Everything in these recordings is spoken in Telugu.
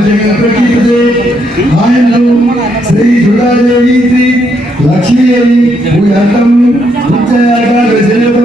జగన్ పెట్టితే ఆయనలు శ్రీ దుర్గాదేవి శ్రీ లక్ష్మీదేవి పూజాటం నిత్యాగాలు జనత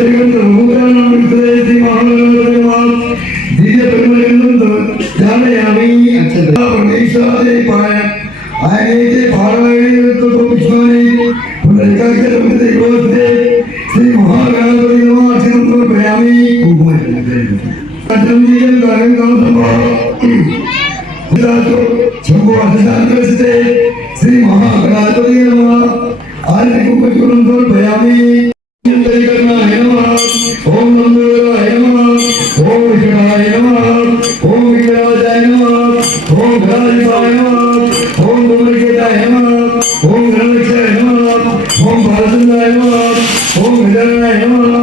தெரிகின்ற Om Hidayah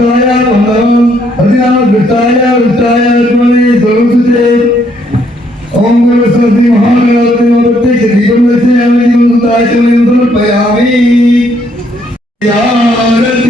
वस्त्राय वन्दनं प्रतिनामकृताय वृत्ताय विद्महे सर्वसुते ॐ गुरुसरस्वती महागणपति प्रत्येक दीपं दर्शयामि दीपं सुताय चन्द्रं पयामि यारति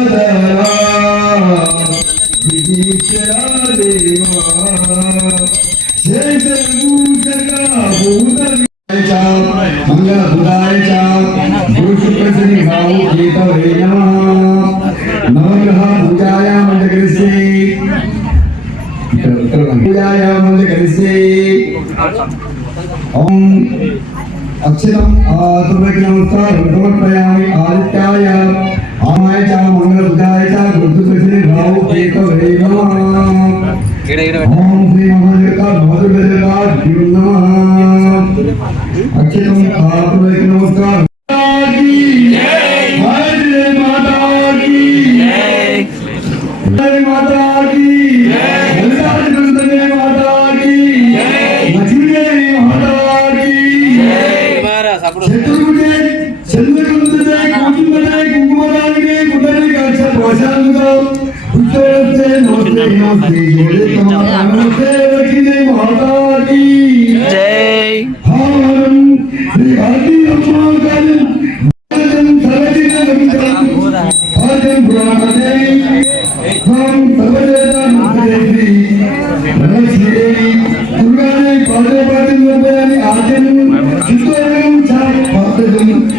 fighting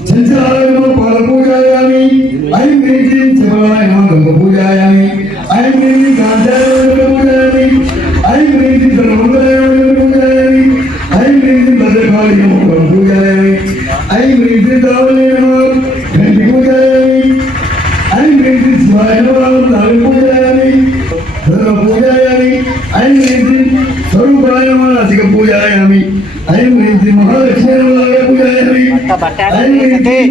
చంచలాయ నమః పాల పూజాయామి ఐం హ్రీం క్లీం శివాయ నమః గంగ పూజాయామి ఐం హ్రీం క్లీం కాంతాయ నమః పూజాయామి ఐం హ్రీం క్లీం సర్వమంగళాయ నమః పూజాయామి ఐం హ్రీం క్లీం భద్రకాళి నమః పూజాయామి ఐం హ్రీం క్లీం కావలే నమః గంటి పూజాయామి ఐం హ్రీం క్లీం శివాయ నమః లాలి పూజాయామి సర్వ పూజాయామి ఐం హ్రీం క్లీం స్వరూపాయ నమః అధిక పూజాయామి ఐం హ్రీం క్లీం మహాలక్ష్మీ హ్రీం క్లీం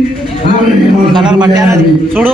కలర్ పట్టారా? చూడు.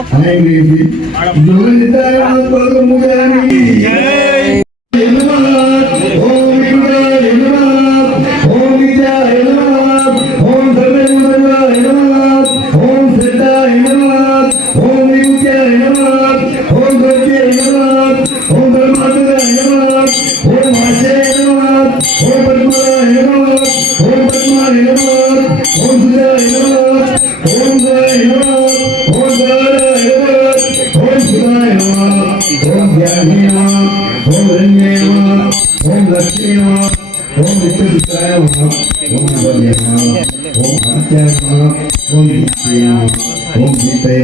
ओम हत्या ओम नित्या ओम गीतय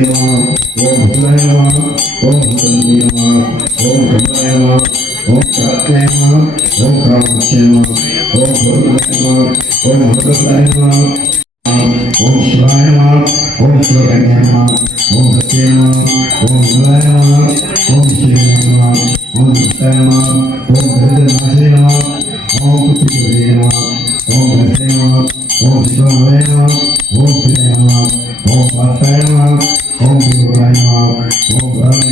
ओम भूलाय ओम भूलंदी ओम भूलाय ओम कात्याय ओम कामाख्याय ओम भूलाय ओम भूलाय ओम शिवाय ओम शिवकन्याय ओम सत्याय ओम भूलाय ओम शिवाय ओम सत्याय ओम भूलनाशाय ओम पुत्रिय Com o com o com o com o com o com o com o com o com o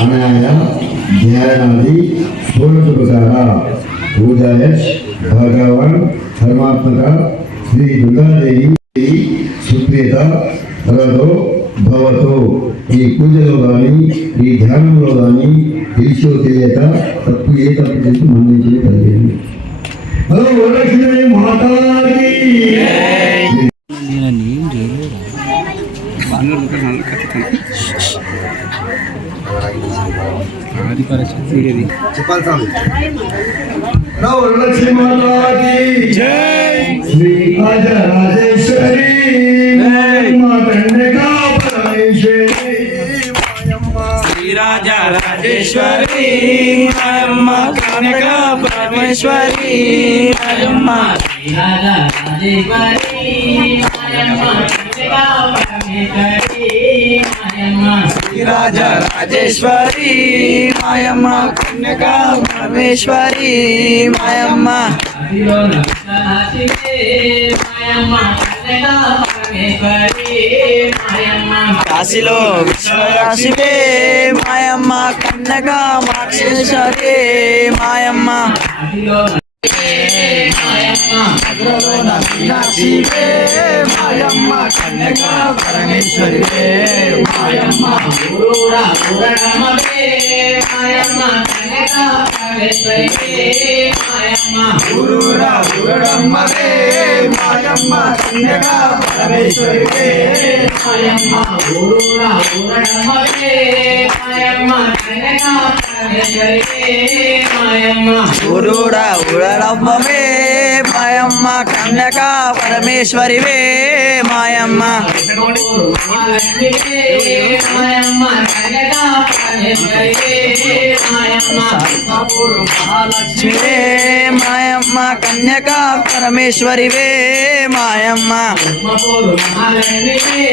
అనాయ ధ్యానాది పూర్ణసుఖసార పూజాయశ్ భగవాన్ ధర్మాత్మక శ్రీ దుర్గాదేవి సుప్రియత రథో భవతో ఈ పూజలో కానీ ఈ ధ్యానంలో కానీ తెలిసో తెలియక తప్పు ఏ తప్పు చేసి మన్నించి కలిగింది హలో వరలక్ష్మి మాతాకి ఆది పరిస్థితి ఇది వరలక్ష్మి మాతాకి జై శ్రీ రాజరాజేశ్వరి మాతండగా పరమేశ్వరి శ్రీరాజ రాజేశ్వరి అమ్మ కనక పరమేశ్వరి అమ్మ శ్రీరాజ రాజేశ్వరి మాయమ్మ కన్యక పరమేశ్వరి మాయమ్మ కన్యకా పరమేశ్వరి మాయమ్మ. కాశీలో విశ్వరాశివే మాయమ్మ కన్నగా మాక్షేశ్వరే మాయమ్మ. మాయమ్మ మీనాక్షివే మాయమ్మ కన్యగా పరమేశ్వరివే మాయమ్మ ఊరూరా ఊరడమ్మవే మాయమ్మ కన్యగా పరమేశ్వరి మాయమ్మ గురురా మాయమ్మ కన్యగా పరమేశ్వరివే మాయమ్మ మాయమ్మ పరమేశ్వరి మాయమ్మ గురుడా పరమేశ్వరివే మాయమ్మ మాయమ్మ మాయమ్మ. కన్యకా పరమేశ్వరివే మాయమ్మ. ఉమ్మపూరు మహాలక్ష్మివే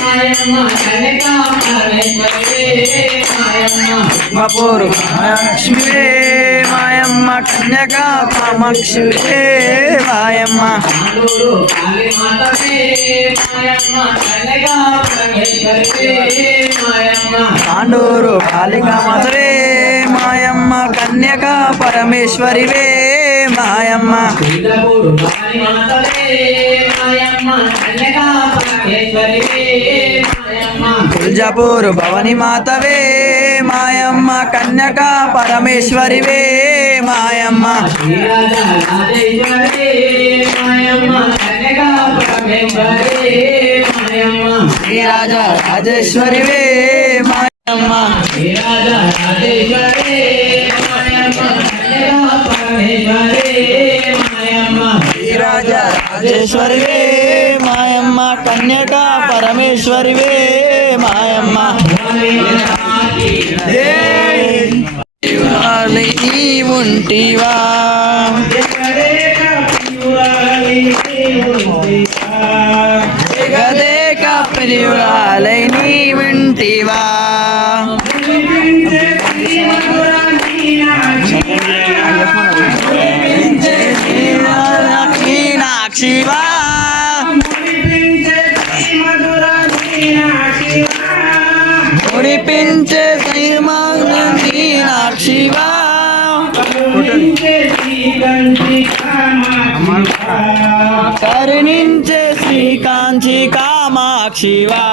మాయమ్మ కన్యకా పరమేశ్వరి మాయమ్మ. మపోరు మహాలక్ష్మివే వాయమ్మ కన్యకా కామాక్షివే మాయమ్మ. ఆలూరు కాళీమాతవే మాయమ్మ కన్యకా పరమేశ్వరి మాయమ్మ మాయమ్మ కన్యకా పరమేశ్వరివే మాయమ్మ. శ్రీలపూరు భవని మాతవే మాయమ్మ కన్యకా పరమేశ్వరివే మాయమ్మ. పరమేశ్వరి రాజేశ్వరివే మాయమ్మ. రాజా రాజేశ్వరి మాయమ్మ మాయమ్మ రాజేశ్వరివే కన్యకా పరమేశ్వరివే మాయమ్మ. ఉంటివా? కామాక్షివా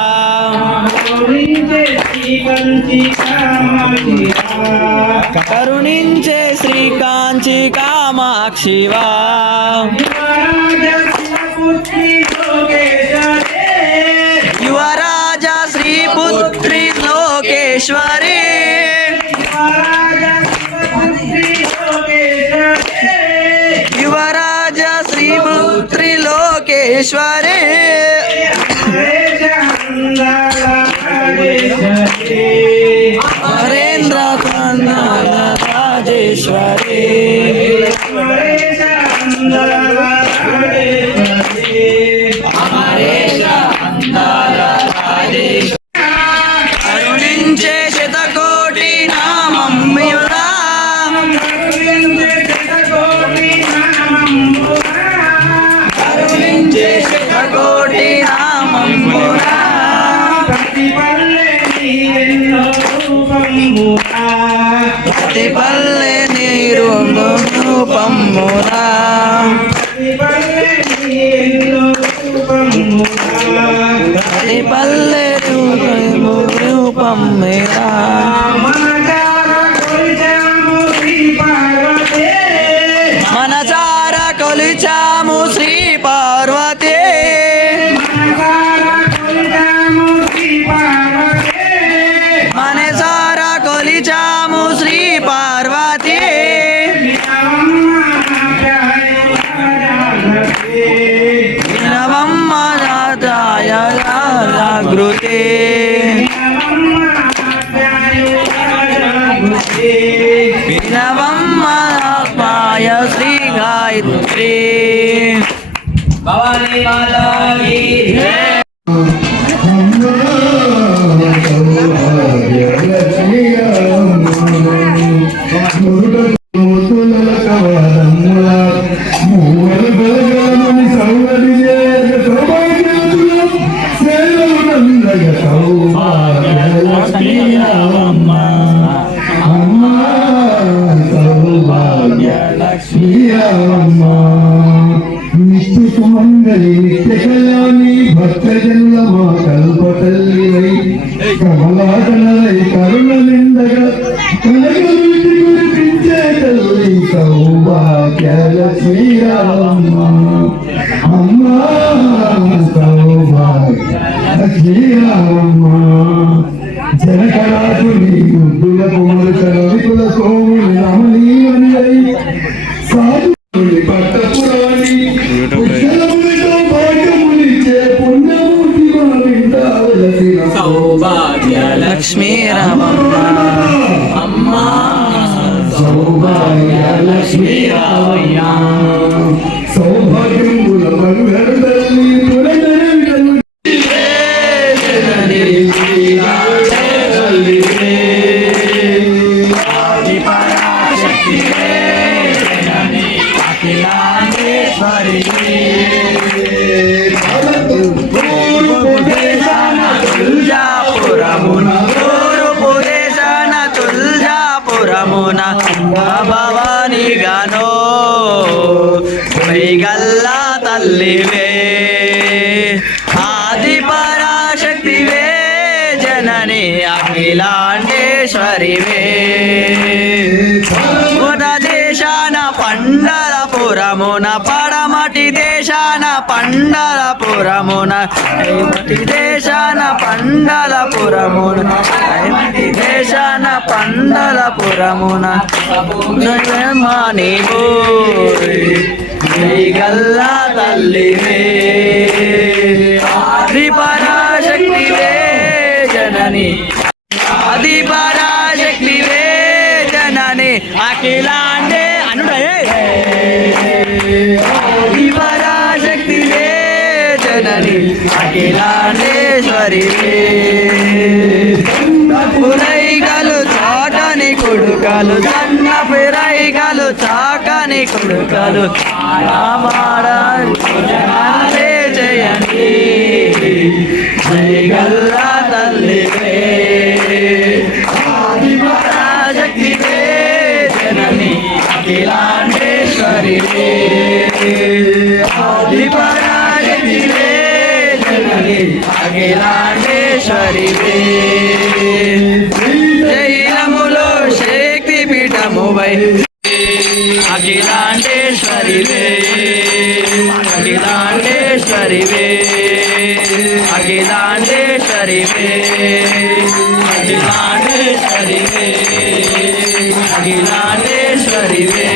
కరుణించే శ్రీకాంచి కామాక్షివా యువరాజ శ్రీపుత్రి లోకేశ్వరి. యువరాజ శ్రీపుత్రి లోకేశ్వరి. मेरा భవానీ అమ్మా సౌభాగ్య శ్రీరామ పురమున పడమటి దేశాన పండల పురమున. ఐమటి దేశాన పండల పురమున. ఐమటి దేశాన పండల పురమున. మాని గల్లా తల్లివే. ఆది పరాశక్తివే జనని. ఆది అఖిలాండేశ్వరి పురైగలు చాటని కొడుకలు సన్న పిరైగలు చాకని కొడుకలు. ఆమాడే జయంతి. జై గల్లా తల్లివే ఆది పరాశక్తివే జనని అఖిలాండేశ్వరి ఆది పరాశక్తివే అఖిలాండేశ్వరి జైనములో శక్తి పీఠము వై. అఖిలాండేశ్వరి అఖిలాండేశ్వరి అఖిలాండేశ్వరి అఖిలాండేశ్వరి అఖిలాండేశ్వరి జై